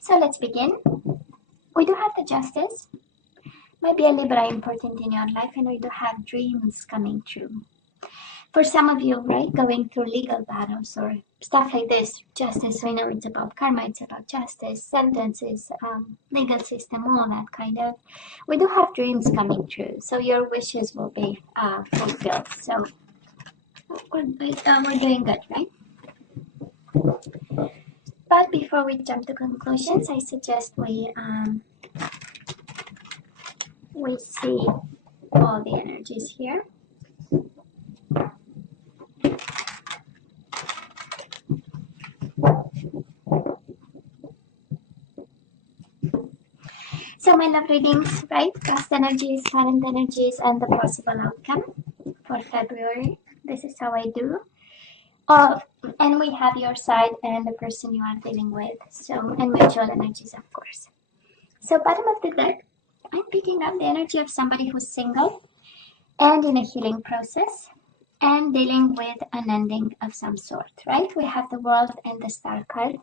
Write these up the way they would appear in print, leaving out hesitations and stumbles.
So let's begin. We do have the Justice. Might be a Libra important in your life, and we do have dreams coming true. For some of you, right, going through legal battles or stuff like this, justice, we know it's about karma, it's about justice, sentences, legal system, all that kind of. We do have dreams coming true, so your wishes will be fulfilled. So we're doing good, right? But before we jump to conclusions, I suggest we see all the energies here. So my love readings, right? Past energies, current energies, and the possible outcome for February. This is how I do. And we have your side and the person you are dealing with. So, and mutual energies, of course. So bottom of the deck, I'm picking up the energy of somebody who's single and in a healing process and dealing with an ending of some sort, right? We have the World and the Star card.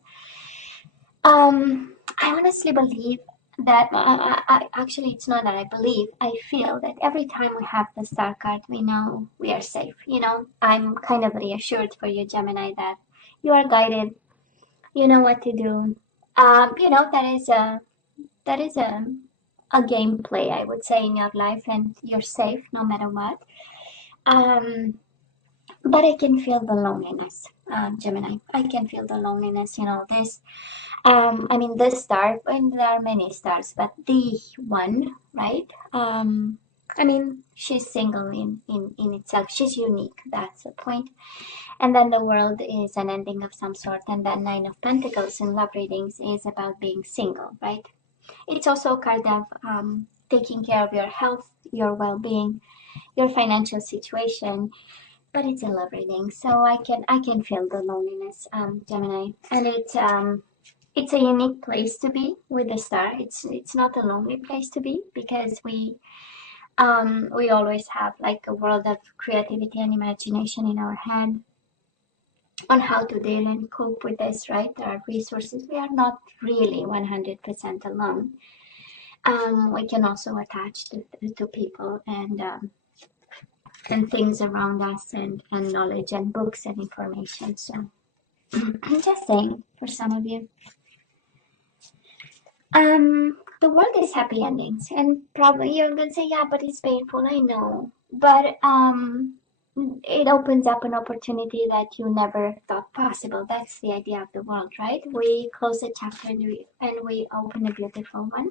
I honestly believe that actually it's not that I believe, I feel that every time we have the Star card, we know we are safe. You know, I'm kind of reassured for you, Gemini, that you are guided, you know what to do. You know, that is a gameplay, I would say, in your life, and you're safe no matter what. But I can feel the loneliness, Gemini. I can feel the loneliness, you know, this I mean, this star, and there are many stars, but the one, right? I mean, she's single in itself. She's unique. That's the point. And then the World is an ending of some sort. And then Nine of Pentacles in love readings is about being single, right? It's also a card of taking care of your health, your well-being, your financial situation. But it's a love reading, so I can feel the loneliness, Gemini, and it's a unique place to be with the star. It's not a lonely place to be because we always have like a world of creativity and imagination in our head on how to deal and cope with this, right? There are resources. We are not really 100% alone. We can also attach to people and things around us and knowledge and books and information. So I'm just saying for some of you. The world is happy endings, and probably you're gonna say, yeah, but it's painful, I know. But it opens up an opportunity that you never thought possible. That's the idea of the world, right? We close a chapter and we open a beautiful one.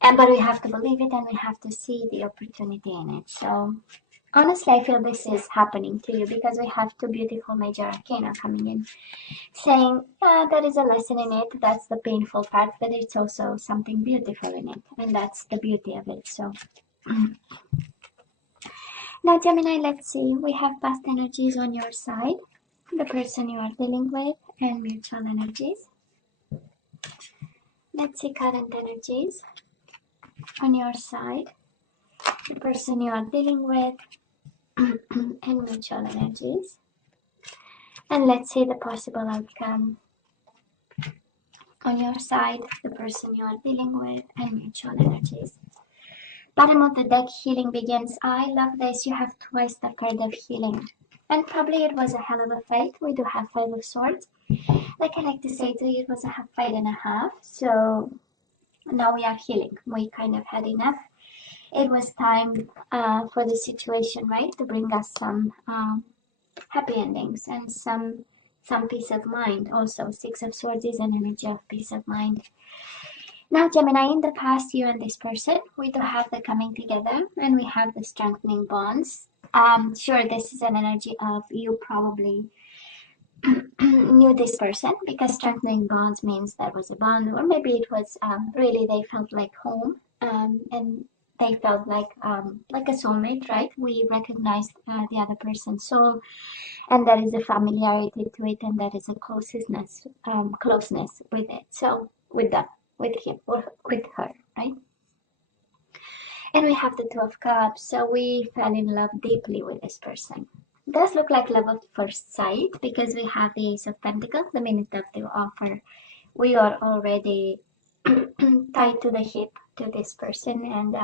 But we have to believe it and we have to see the opportunity in it. So honestly, I feel this is happening to you because we have two beautiful major arcana coming in, saying, there is a lesson in it. That's the painful part, but it's also something beautiful in it. And that's the beauty of it. So now, Gemini, let's see. We have past energies on your side, the person you are dealing with, and mutual energies. Let's see current energies on your side, the person you are dealing with, and mutual energies. And let's see the possible outcome on your side, the person you are dealing with, and mutual energies. Bottom of the deck, healing begins. I love this. You have twice the card of healing. And probably it was a hell of a fight. We do have Five of Swords. Like I like to say to you, it was a fight and a half. So now we are healing. We kind of had enough. It was time for the situation, right, to bring us some happy endings and some peace of mind. Also, Six of Swords is an energy of peace of mind. Now, Gemini, in the past, you and this person, we do have the coming together and we have the strengthening bonds. Sure, this is an energy of you probably knew this person because strengthening bonds means there was a bond, or maybe it was really they felt like home and they felt like a soulmate, right? We recognized the other person's soul, and there is a familiarity to it, and there is a closeness with it. So with them, with him or with her, right? And we have the Two of Cups, so we fell in love deeply with this person. It does look like love at first sight because we have the Ace of Pentacles the minute of the offer we are already tied to the hip to this person, and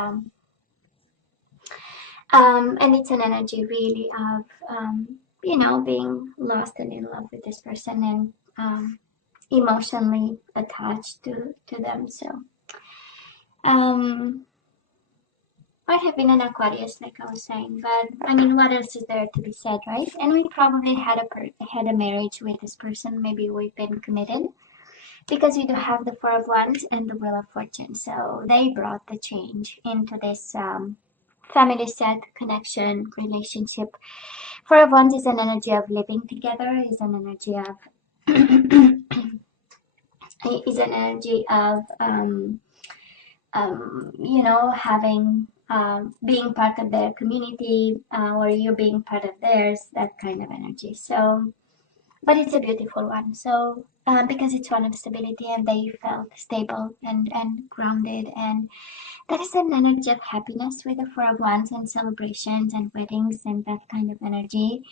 it's an energy really of being lost and in love with this person, and emotionally attached to them. So might have been an Aquarius, like I was saying, but I mean, what else is there to be said, right? And we probably had a marriage with this person. Maybe we've been committed, because we do have the Four of Wands and the Wheel of Fortune. So they brought the change into this family set, connection, relationship. Four of Wands is an energy of living together, is an energy of is an energy of having being part of their community, or you being part of theirs, that kind of energy. So, but it's a beautiful one. So because it's one of stability, and they felt stable and grounded, and that is an energy of happiness with the Four of Wands, and celebrations and weddings and that kind of energy.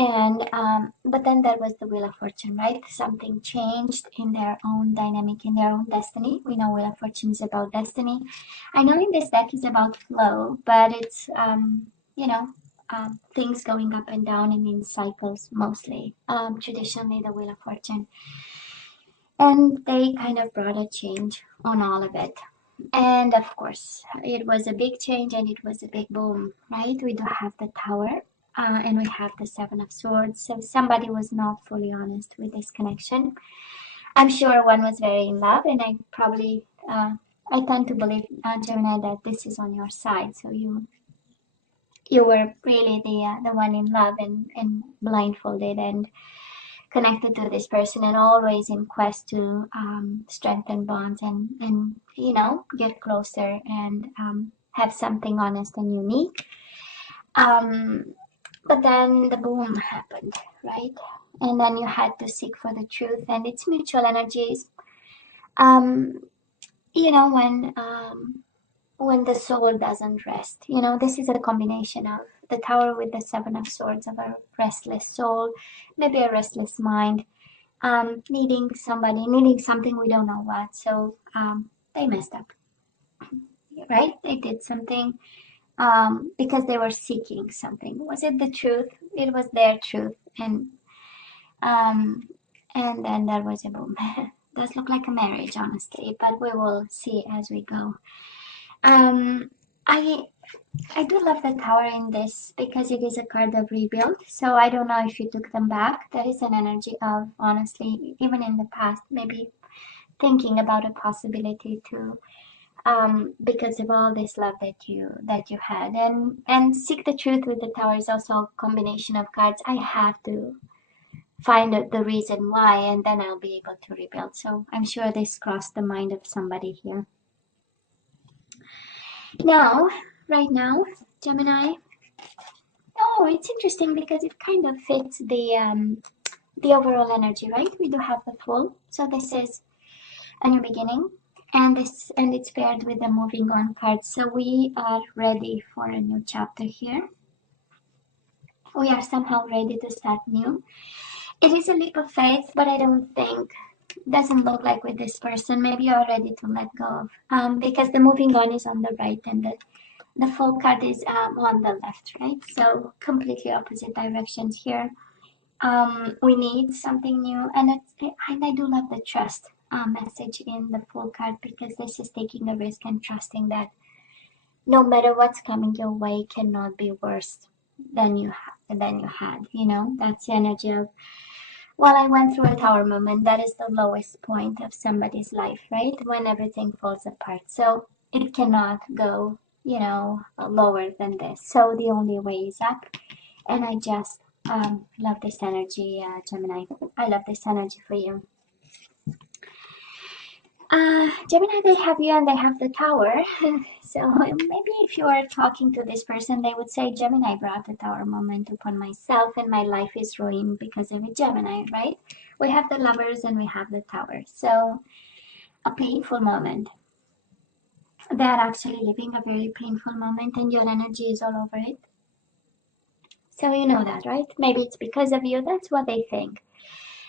And but then there was the Wheel of Fortune, right? Something changed in their own dynamic, in their own destiny. We know Wheel of Fortune is about destiny. I know in this deck is about flow, but it's things going up and down and in cycles mostly. Traditionally the Wheel of Fortune, and they kind of brought a change on all of it. And of course it was a big change, and it was a big boom, right? We do have the Tower. And we have the Seven of Swords. So somebody was not fully honest with this connection. I'm sure one was very in love, and I tend to believe, Gemini, that this is on your side. So you were really the one in love, and blindfolded and connected to this person, and always in quest to strengthen bonds, and get closer, and have something honest and unique. But then the boom happened, right? And then you had to seek for the truth, and it's mutual energies. Um, when the soul doesn't rest, this is a combination of the Tower with the Seven of Swords, of a restless soul, maybe a restless mind, needing something, we don't know what. So they messed up, right? They did something. Because they were seeking something. Was it the truth? It was their truth, and then there was a boom. Does look like a marriage, honestly, but we will see as we go. I do love the Tower in this, because it is a card of rebuild. So I don't know if you took them back. There is an energy of, honestly, even in the past, maybe thinking about a possibility to. Because of all this love that you had, and seek the truth with the Tower is also a combination of cards. I have to find out the reason why, and then I'll be able to rebuild. So I'm sure this crossed the mind of somebody here. Now, right now, Gemini. Oh, it's interesting because it kind of fits the overall energy, right? We do have the Fool, so this is a new beginning. And it's paired with the moving on card. So we are ready for a new chapter here. We are somehow ready to start new. It is a leap of faith, but I don't think, doesn't look like with this person. Maybe you're ready to let go of, because the moving on is on the right, and the Fool card is on the left, right? So completely opposite directions here. We need something new, and I do love the trust message in the Fool card, because this is taking a risk and trusting that no matter what's coming your way cannot be worse than you had. That's the energy of, well, I went through a Tower moment. That is the lowest point of somebody's life, right? When everything falls apart. So it cannot go lower than this. So the only way is up, and I just love this energy, Gemini. I love this energy for you. Gemini, they have you, and they have the Tower. So maybe if you are talking to this person, they would say, Gemini brought the Tower moment upon myself, and my life is ruined because of a Gemini, right? We have the Lovers, and we have the Tower. So a painful moment. They are actually living a very painful moment, and your energy is all over it. So you know that, right? Maybe it's because of you. That's what they think.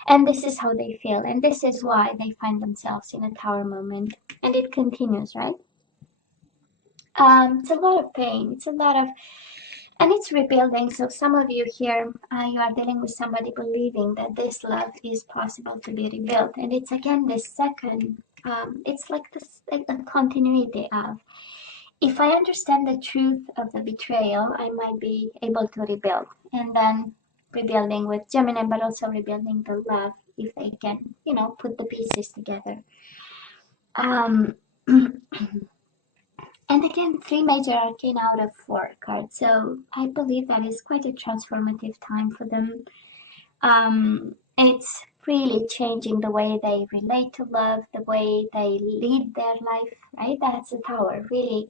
And this is how they feel, and this is why they find themselves in a Tower moment. And it continues, right? It's a lot of pain, it's a lot of, and it's rebuilding. So some of you here, you are dealing with somebody believing that this love is possible to be rebuilt. And it's again this second, it's like this, like a continuity of, if I understand the truth of the betrayal, I might be able to rebuild. And then rebuilding with Gemini, but also rebuilding the love if they can, you know, put the pieces together. Um, And again, 3 major arcana out of 4 cards. So I believe that is quite a transformative time for them. And it's really changing the way they relate to love, the way they lead their life, right? That's the Tower, really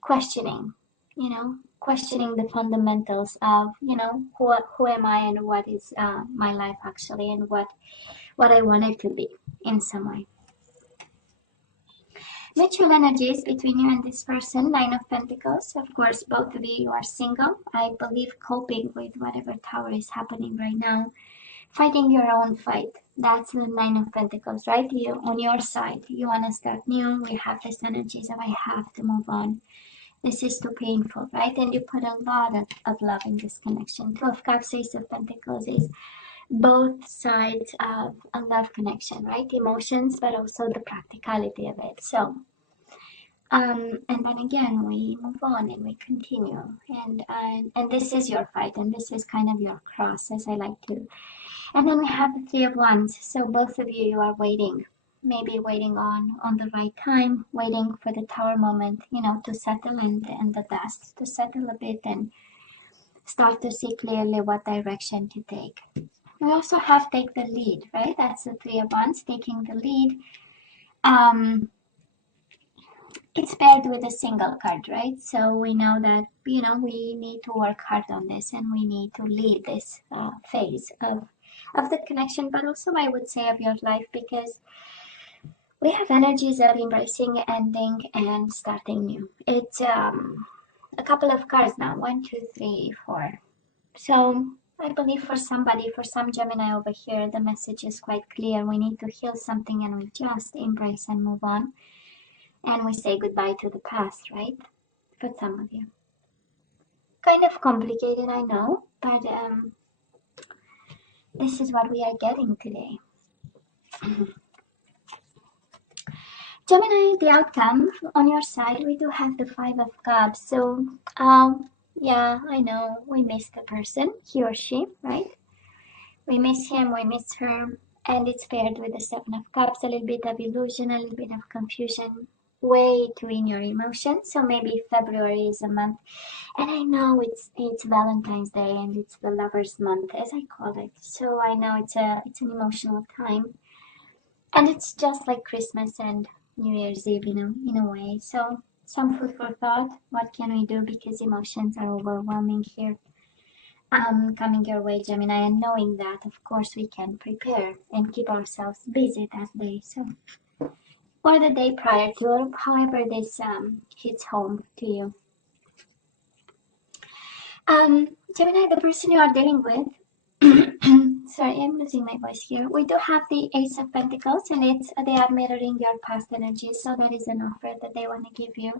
questioning, you know, questioning the fundamentals of, you know, who am I and what is my life actually, and what I want it to be in some way. Mutual energies between you and this person, Nine of Pentacles. Of course, both of you are single. I believe coping with whatever Tower is happening right now. Fighting your own fight. That's the Nine of Pentacles, right? You, on your side, you want to start new. We have this energies of I have to move on. This is too painful, right? And you put a lot of love in this connection. Two of Cups, Ace of Pentacles is both sides of a love connection, right? Emotions, but also the practicality of it. So, and then again, we move on and we continue. And this is your fight, and this is kind of your cross, as I like to. And then we have the Three of Wands. So both of you are waiting, maybe waiting on the right time, waiting for the Tower moment, you know, to settle and the dust to settle a bit and start to see clearly what direction to take. We also have take the lead, right? That's the Three of Wands, taking the lead. It's paired with a single card, right? So we know that, you know, we need to work hard on this, and we need to lead this phase of the connection, but also I would say of your life, because we have energies of embracing, ending, and starting new. It's a couple of cards now, 1, 2, 3, 4. So I believe for somebody, for some Gemini over here, the message is quite clear. We need to heal something, and we just embrace and move on. And we say goodbye to the past, right? For some of you. Kind of complicated, I know, but this is what we are getting today. Gemini, the outcome on your side, we do have the Five of Cups. So, yeah, I know we miss the person, he or she, right? We miss him, we miss her, and it's paired with the Seven of Cups, a little bit of illusion, a little bit of confusion, way too in your emotions. So maybe February is a month, and I know it's Valentine's Day and it's the Lovers Month, as I call it. So I know it's an emotional time, and it's just like Christmas and New Year's Eve, you know, in a way. So some food for thought. What can we do, because emotions are overwhelming here. Coming your way, Gemini, and knowing that, of course, we can prepare and keep ourselves busy that day. So, or the day prior to, or however this hits home to you. Gemini, the person you are dealing with. Sorry, I'm losing my voice here. We do have the Ace of Pentacles, and they are mirroring your past energies. So that is an offer that they want to give you.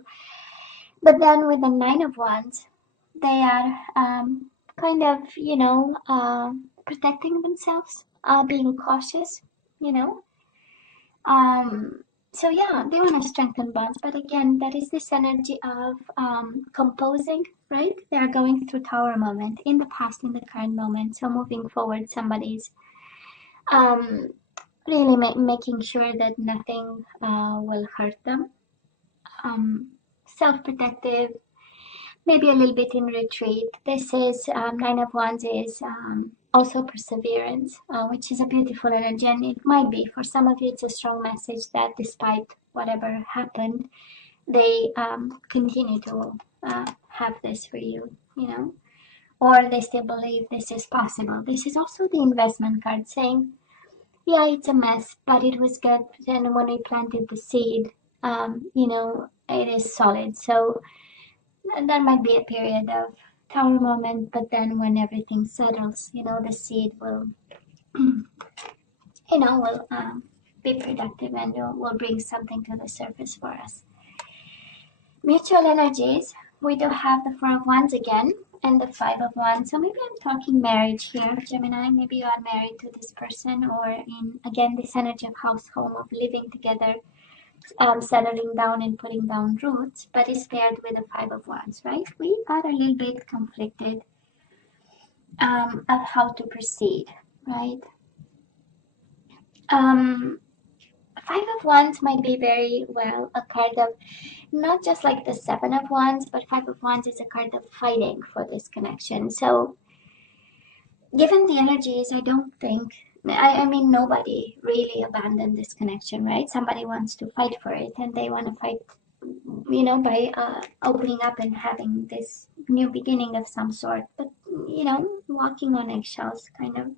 But then with the Nine of Wands, they are kind of, you know, protecting themselves, being cautious, you know. So yeah, they want to strengthen bonds, but again, that is this energy of composing, right? They are going through Tower moment in the past, in the current moment. So moving forward, somebody's really making sure that nothing will hurt them. Self-protective, maybe a little bit in retreat. This is Nine of Wands is also perseverance, which is a beautiful energy, and it might be for some of you it's a strong message that despite whatever happened, they continue to have this for you, you know, or they still believe this is possible. This is also the investment card saying, yeah, it's a mess, but it was good. And when we planted the seed, you know, it is solid. So there might be a period of Tower moment, but then when everything settles, you know, the seed will you know, will be productive and will bring something to the surface for us. Mutual energies, we do have the Four of Wands again and the Five of Wands. So maybe I'm talking marriage here, Gemini. Maybe you are married to this person, or in, again, this energy of house, home, of living together, settling down and putting down roots, but it's paired with the Five of Wands, right? We are a little bit conflicted of how to proceed, right? Five of Wands might be very well a card of not just like the Seven of Wands, but Five of Wands is a card of fighting for this connection. So given the energies, I don't think, I mean, nobody really abandoned this connection, right? Somebody wants to fight for it, and they want to fight, you know, by opening up and having this new beginning of some sort, but, you know, walking on eggshells, kind of.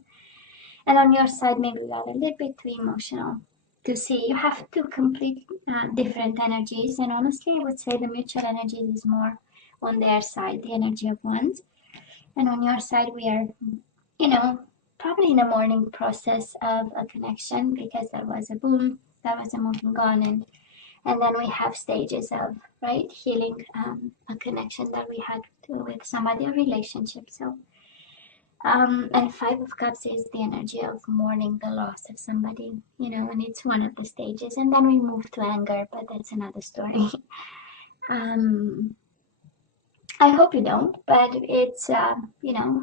And on your side, maybe you are a little bit too emotional to see. You have two complete different energies, and honestly, I would say the mutual energy is more on their side, the energy of Wands. And on your side, we are, you know, probably in a mourning process of a connection, because there was a boom, there was a moving on, and then we have stages of, right, healing a connection that we had with somebody, a relationship. So and Five of Cups is the energy of mourning the loss of somebody, you know, and it's one of the stages. And then we move to anger, but that's another story. I hope you don't, but it's, you know,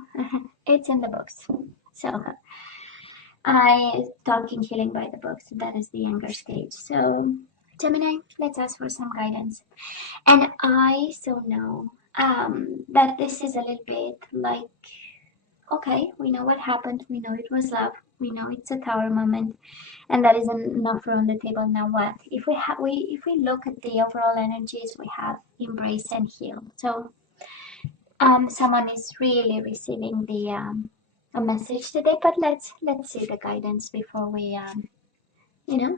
it's in the books. So I talking healing by the books. That is the anger stage. So Gemini, let's ask for some guidance. And I so know that this is a little bit like, okay, we know what happened. We know it was love. We know it's a Tower moment, and that is an offer on the table. Now what? If we look at the overall energies, we have embrace and heal. So someone is really receiving the a message today. But let's see the guidance before we you know,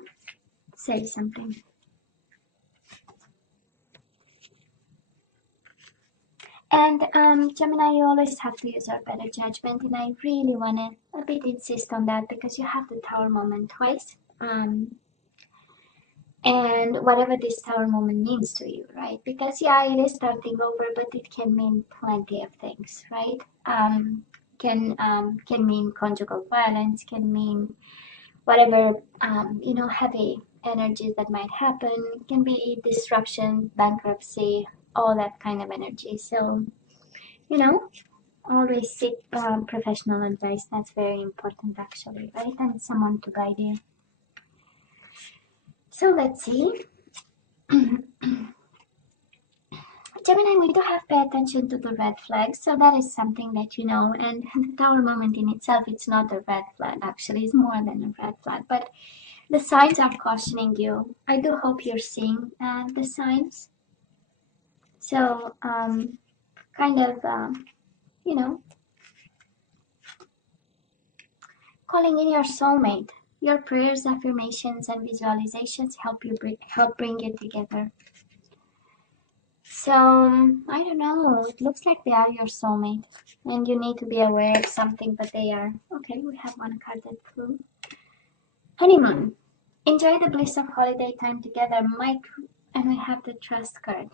say something. And Gemini, you always have to use our better judgment, and I really want to a bit insist on that, because you have the Tower moment twice. And whatever this Tower moment means to you, right? Because yeah, it is starting over, but it can mean plenty of things, right? Can mean conjugal violence, can mean whatever you know, heavy energies that might happen. It can be disruption, bankruptcy, all that kind of energy. So, you know, always seek professional advice. That's very important, actually, right? And someone to guide you. So let's see. Gemini, we do have to pay attention to the red flags. So that is something that you know. And the Tower moment in itself, it's not a red flag. Actually, it's more than a red flag. But the signs are cautioning you. I do hope you're seeing the signs. So, kind of, you know, calling in your soulmate. Your prayers, affirmations, and visualizations help bring it together. So, I don't know. It looks like they are your soulmate, and you need to be aware of something, but they are. Okay, we have one card that flew. Honeymoon. Enjoy the bliss of holiday time together, Mike. And we have the trust card.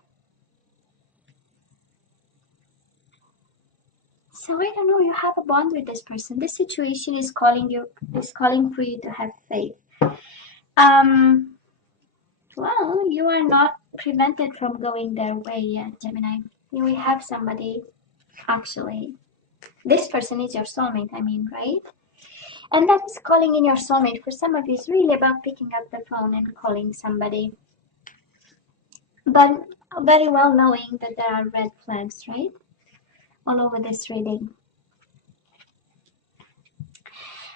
So I don't know, you have a bond with this person. This situation is calling for you to have faith. Well, you are not prevented from going their way yet, Gemini. You will have somebody, actually. This person is your soulmate, I mean, right? And that is calling in your soulmate. For some of you, it's really about picking up the phone and calling somebody. But very well knowing that there are red flags, right? All over this reading.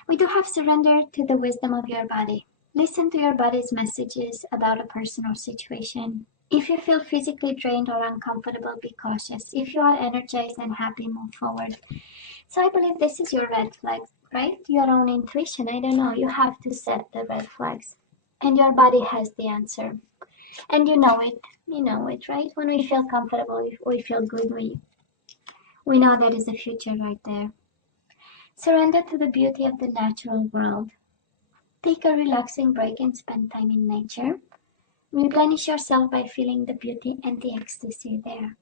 We do have surrender to the wisdom of your body. Listen to your body's messages about a person or situation. If you feel physically drained or uncomfortable, be cautious. If you are energized and happy, move forward. So I believe this is your red flag, right? Your own intuition. I don't know. You have to set the red flags. And your body has the answer. And you know it. You know it, right? When we feel comfortable, we feel good, we know there is a future right there. Surrender to the beauty of the natural world. Take a relaxing break and spend time in nature. Replenish yourself by feeling the beauty and the ecstasy there.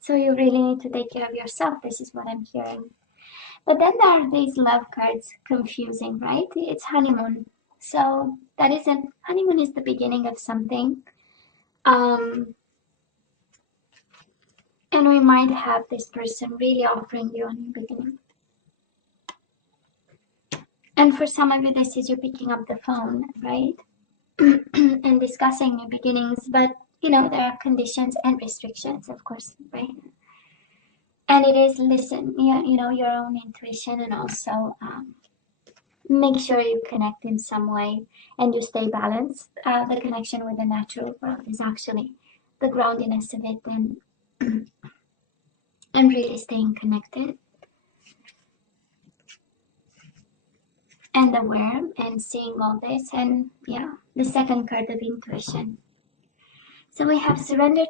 So you really need to take care of yourself. This is what I'm hearing. But then there are these love cards, confusing, right? It's honeymoon. So that isn't, honeymoon is the beginning of something. And we might have this person really offering you a new beginning. And for some of you, this is you picking up the phone, right? And discussing new beginnings. But, you know, there are conditions and restrictions, of course, right? And it is listen, you know, your own intuition, and also make sure you connect in some way and you stay balanced. The connection with the natural world is actually the groundiness of it, and really staying connected and aware and seeing all this. And yeah, the second card of intuition. So we have surrender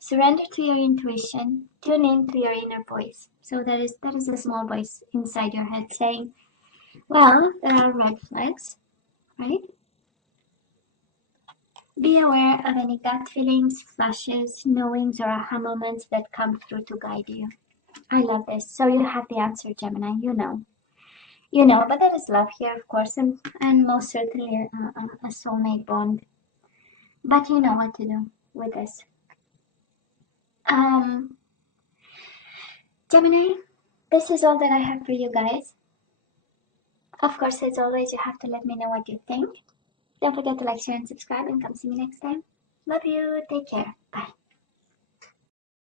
to your intuition, tune in to your inner voice. So that is a small voice inside your head saying, well, there are red flags, right? Be aware of any gut feelings, flashes, knowings, or aha moments that come through to guide you. I love this. So you have the answer, Gemini. You know, but there is love here, of course, and most certainly a soulmate bond. But you know what to do with this. Gemini, this is all that I have for you guys. Of course, as always, you have to let me know what you think. Don't forget to like, share, and subscribe, and come see me next time. Love you. Take care. Bye.